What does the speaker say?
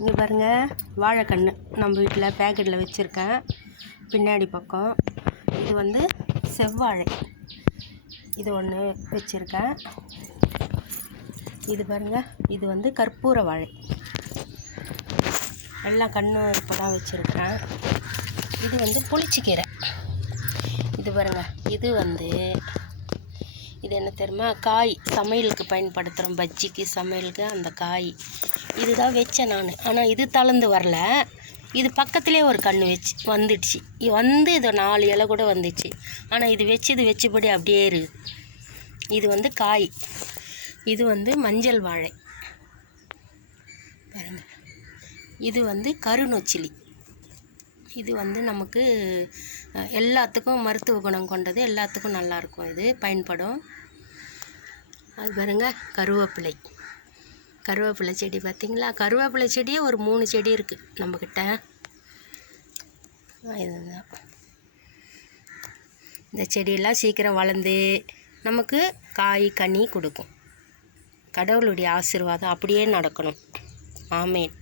இங்கே பாருங்கள், வாழைக்கன்று நம்ம வீட்டில் பேக்கெட்டில் வச்சுருக்கேன். பின்னாடி பக்கம் இது வந்து செவ்வாழை, இது ஒன்று வச்சுருக்கேன். இது பாருங்கள், இது வந்து கற்பூர வாழை. எல்லாம் கன்று இப்போ தான் வச்சுருக்கேன். இது வந்து புளிச்சக்கீரை. இது பாருங்கள், இது வந்து இது என்ன தெரியுமா, காய் சமையலுக்கு பயன்படுத்துகிறோம், பஜ்ஜிக்கு சமையலுக்கு அந்த காய். இதுதான் வச்சேன் நான். ஆனால் இது தளர்ந்து வரல. இது பக்கத்துலேயே ஒரு கன்று வந்துடுச்சு. வந்து இது 4 இலை கூட வந்துச்சு. ஆனால் இது வச்சபடி அப்படியே இருக்குது. இது வந்து காய். இது வந்து மஞ்சள் வாழை பாருங்கள். இது வந்து கருநொச்சிலி. இது வந்து நமக்கு எல்லாத்துக்கும் மருத்துவ குணம் கொண்டது, எல்லாத்துக்கும் நல்லாயிருக்கும், இது பயன்படும். அது பாருங்கள், கருவேப்பிலை செடி பார்த்திங்களா? கருவேப்பிலை செடியே ஒரு 3 செடி இருக்குது நம்மக்கிட்ட. இதுதான், இந்த செடியெல்லாம் சீக்கிரம் வளர்ந்து நமக்கு காய் கனி கொடுக்கும். கடவுளுடைய ஆசீர்வாதம் அப்படியே நடக்கணும். ஆமேன்.